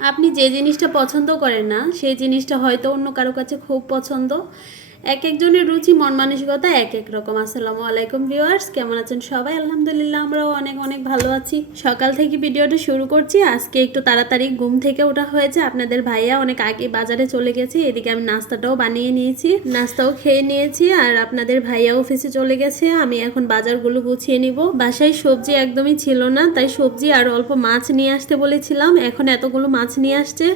আপনি যে জিনিসটা পছন্দ করেন না সেই জিনিসটা হয়তো অন্য কারো কাছে খুব পছন্দ। এক একজনের রুচি মন মানসিকতা এক এক রকম। আসসালামু আলাইকুম ভিউয়ার্স, কেমন আছেন সবাই? আলহামদুলিল্লাহ আমরাও অনেক অনেক ভালো আছি। সকাল থেকে ভিডিওটা শুরু করছি। আজকে একটু তাড়াতাড়ি ঘুম থেকে ওঠা হয়েছে। আপনাদের ভাইয়া অনেক আগে বাজারে চলে গেছে, এদিকে আমি নাস্তাটাও বানিয়ে নিয়েছি, নাস্তাও খেয়ে নিয়েছি। আর আপনাদের ভাইয়া অফিসে চলে গেছে, আমি এখন বাজারগুলো গুছিয়ে নিব। বাসায় সবজি একদমই ছিল না, তাই সবজি আর অল্প মাছ নিয়ে আসতে বলেছিলাম। এখন এতগুলো মাছ নিয়ে আসছে।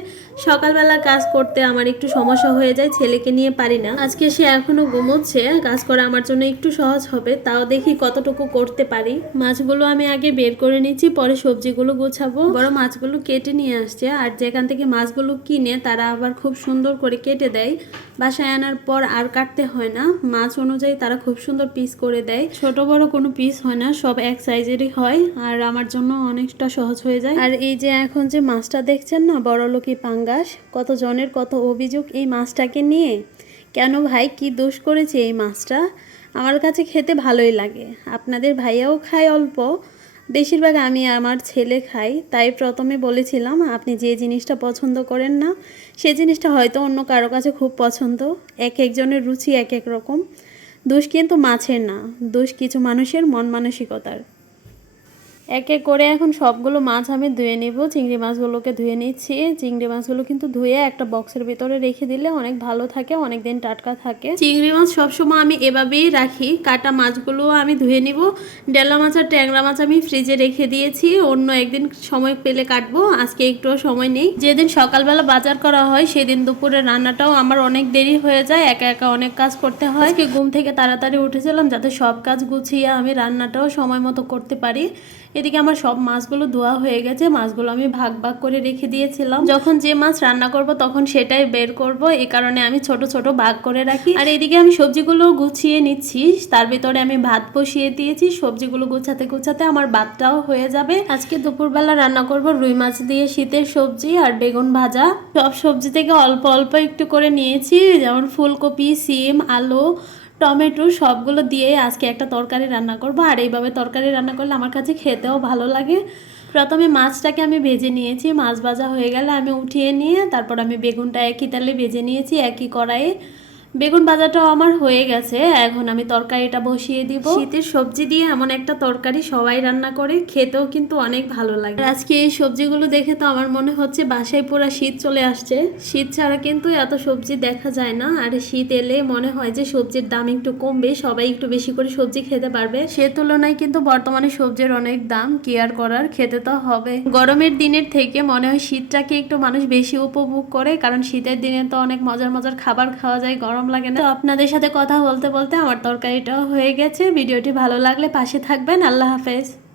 সকালবেলা কাজ করতে আমার একটু সমস্যা হয়ে যায়, ছেলেকে নিয়ে পারি না। আজকে সে এখনো ঘুমোচ্ছে, কাজ করা আমার জন্য একটু সহজ হবে, তাও দেখি কতটুকু করতে পারি। মাছগুলো আমি আগে বের করে নিচ্ছি, পরে সবজিগুলো গোছাবো। বড় মাছগুলো কেটে নিয়ে আসছে, আর যেখান থেকে মাছগুলো কিনে তারা আবার খুব সুন্দর করে কেটে দেয়। বাসায় আনার পর আর কাটতে হয় না, মাছ অনুযায়ী তারা খুব সুন্দর পিস করে দেয়। ছোট বড় কোনো পিস হয় না, সব এক সাইজেরই হয়, আর আমার জন্য অনেকটা সহজ হয়ে যায়। আর এই যে এখন যে মাছটা দেখছেন না, বড়লোকি পাঙ্গাস, কত জনের কত অভিযোগ এই মাছটাকে নিয়ে। কেন ভাই, কি দোষ করেছে এই মাছটা? আমার কাছে খেতে ভালোই লাগে, আপনাদের ভাইয়াও খায় অল্প, বেশিরভাগ আমি আমার ছেলে খাই। তাই প্রথমে বলেছিলাম আপনি যে জিনিসটা পছন্দ করেন না সে জিনিসটা হয়তো অন্য কারো কাছে খুব পছন্দ। এক একজনের রুচি এক এক রকম। দোষ কিন্তু মাছের না, দোষ কিছু মানুষের মন মানসিকতার। এক এক করে এখন সবগুলো মাছ আমি ধুয়ে নিব। চিংড়ি মাছগুলোকে ধুয়ে নিচ্ছি। চিংড়ি মাছগুলো কিন্তু ধুয়ে একটা বক্সের ভিতরে রেখে দিলে অনেক ভালো থাকে, অনেক দিন টাটকা থাকে। চিংড়ি মাছ সবসময় আমি এভাবেই রাখি। কাটা মাছগুলো আমি ধুয়ে নিব। ডেলা মাছ আর ট্যাংরা মাছ আমি ফ্রিজে রেখে দিয়েছি, অন্য একদিন সময় পেলে কাটবো, আজকে একটুও সময় নেই। যেদিন সকালবেলা বাজার করা হয় সেদিন দুপুরে রান্নাটাও আমার অনেক দেরি হয়ে যায়, একা একা অনেক কাজ করতে হয়। আজকে ঘুম থেকে তাড়াতাড়ি উঠেছিলাম যাতে সব কাজ গুছিয়ে আমি রান্নাটাও সময় মতো করতে পারি। এদিকে আমার সব মাছগুলো ধোয়া হয়ে গেছে, মাছগুলো আমি ভাগ ভাগ করে রেখে দিয়েছিলাম। যখন যে মাছ রান্না করব তখন সেটাই বের করব, এই কারণে আমি ছোট ছোট ভাগ করে রাখি। আর এদিকে আমি সবজিগুলো গুছিয়ে নিচ্ছি, তার ভিতরে আমি ভাত বসিয়ে দিয়েছি। সবজিগুলো গুছাতে গুছাতে আমার ভাতটাও হয়ে যাবে। আজকে দুপুরবেলা রান্না করব রুই মাছ দিয়ে শীতের সবজি আর বেগুন ভাজা। সব সবজি থেকে অল্প অল্প একটু করে নিয়েছি, যেমন ফুলকপি, সিম, আলু, টমেটো সবগুলো দিয়ে আজকে একটা তরকারি রান্না করব। আর এইভাবে তরকারি রান্না করলে আমার কাছে খেতেও ভালো লাগে। প্রথমে মাছটাকে আমি ভেজে নিয়েছি, মাছ ভাজা হয়ে গেলে আমি উঠিয়ে নিয়ে তারপর আমি বেগুনটা একই তেলে ভেজে নিয়েছি একই কড়াইয়ে। বেগুন ভাজাটাও আমার হয়ে গেছে, এখন আমি তরকারিটা বসিয়ে দিব। শীতের সবজি দিয়ে এমন একটা তরকারি সবাই রান্না করে, খেতেও কিন্তু অনেক ভালো লাগে। আজকে এই সবজিগুলো দেখে তো আমার মনে হচ্ছে বাসায় পুরো শীত চলে আসছে। শীত ছাড়া কিন্তু এত সবজি দেখা যায় না, আর শীত এলে মনে হয় যে সবজির দাম একটু কমবে, সবাই একটু বেশি করে সবজি খেতে পারবে। সে তুলনায় কিন্তু বর্তমানে সবজির অনেক দাম, কি আর করার, খেতে তো হবে। গরমের দিনের থেকে মনে হয় শীতটাকে একটু মানুষ বেশি উপভোগ করে, কারণ শীতের দিনে তো অনেক মজার মজার খাবার খাওয়া যায়, গরম লাগে না। তো আপনাদের সাথে কথা বলতে বলতে আমার তরকারিটাও হয়ে গেছে। ভিডিওটি ভালো লাগলে পাশে থাকবেন। আল্লাহ হাফেজ।